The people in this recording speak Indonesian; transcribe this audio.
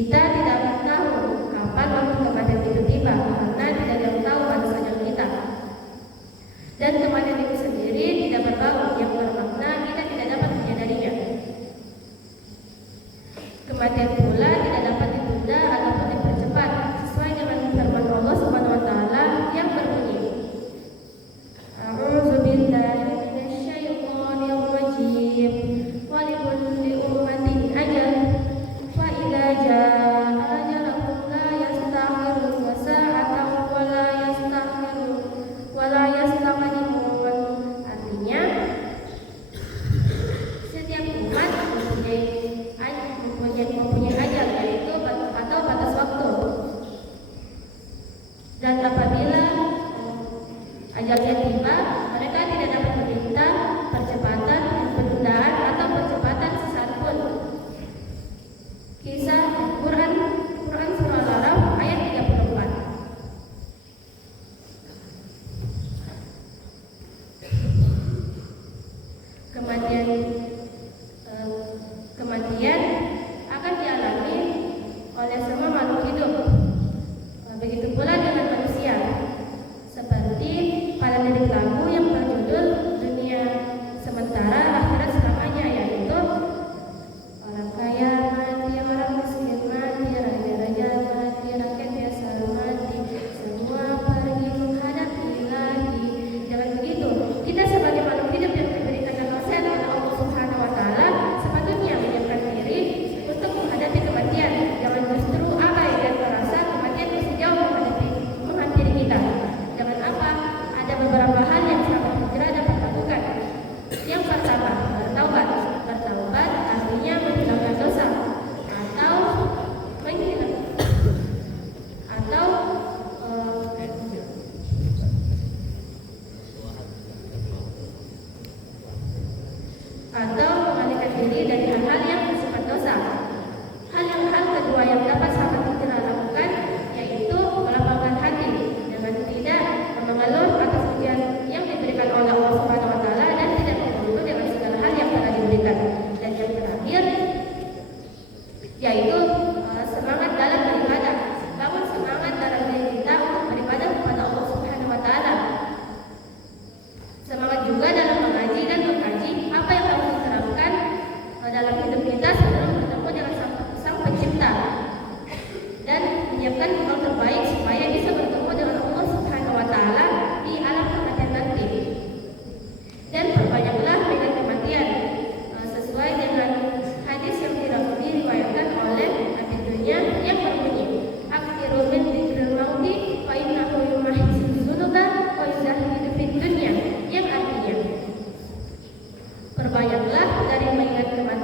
Kita tidak tahu kapan waktu kematian itu tiba, karena tidak ada yang tahu pada saat kita. Dan kematian itu sendiri tidak berbau, yang bermakna kita tidak dapat menyadarinya. Kematian pula tidak dapat ditunda ataupun dipercepat sesuai dengan firman Allah Subhanahu wa taala yang berbunyi, A'udzubillahi minasyaitonir rajim. Wa likulli ummatin ajal wa idza jaa ajaluhum la yastakhirun sa'atan wa la yastakhirun wa la yastaqdimun. Artinya, setiap umat mempunyai ajal, yaitu atau batas waktu. Dan apabila ajalnya tiba, mereka tidak dapat meminta percepatan, penundaan atau percepatan sesaat pun. Kisah Quran surah Al-Araf ayat 34. Kematian akan dialami oleh semua makhluk hidup. Begitu pula dengan manusia. Seperti pada lirik lagu yang berjudul Dunia Sementara Akhirat Selamanya, yaitu orang kaya mati, orang miskin mati, raja-raja mati, rakyat biasa mati, semua pergi menghadap Ilahi. Jangan begitu. Kita sebagai makhluk hidup yang diberikan nasihat oleh Allah Subhanahu wa taala sepatutnya menyiapkan diri untuk menghadapi kematian. Jangan justru abai dan merasa kematian masih jauh menghampiri kita. Jangan apa, ada beberapa hal yang sahabat hijrah dapat lakukan. Yang pertama, bertaubat. Bertaubat artinya menghilangkan dosa atau mengalihkan diri dari hal-hal yang bersifat dosa. Hal kedua yang dapat sahabat hijrah lakukan yaitu melapangkan hati dengan tidak mengeluh atas ujian yang diberikan oleh Allah Subhanahu wa taala dan tidak mengeluh dengan segala hal yang telah diberikan. Dan yang terakhir yaitu semangat dalam beribadah. Bangun semangat dalam diri kita untuk beribadah kepada Allah Subhanahu wa taala. Semangat juga dalam mengaji dan mengkaji apa yang harus diterapkan dalam hidup kita sebelum bertemu dengan Sang Pencipta, dan menyiapkan bekal terbaik supaya bisa bertemu dengan Allah Subhanahu wa taala di alam kematian nanti. Dan perbanyaklah dengan kematian sesuai dengan hadis yang diriwayatkan oleh Nabi dunia yang berbunyi, Akhirul min dzikril mauti fa innahu yumahhisul dzunuba wa yuzahidu fid dunya, yang artinya perbanyaklah dari mengingat kematian.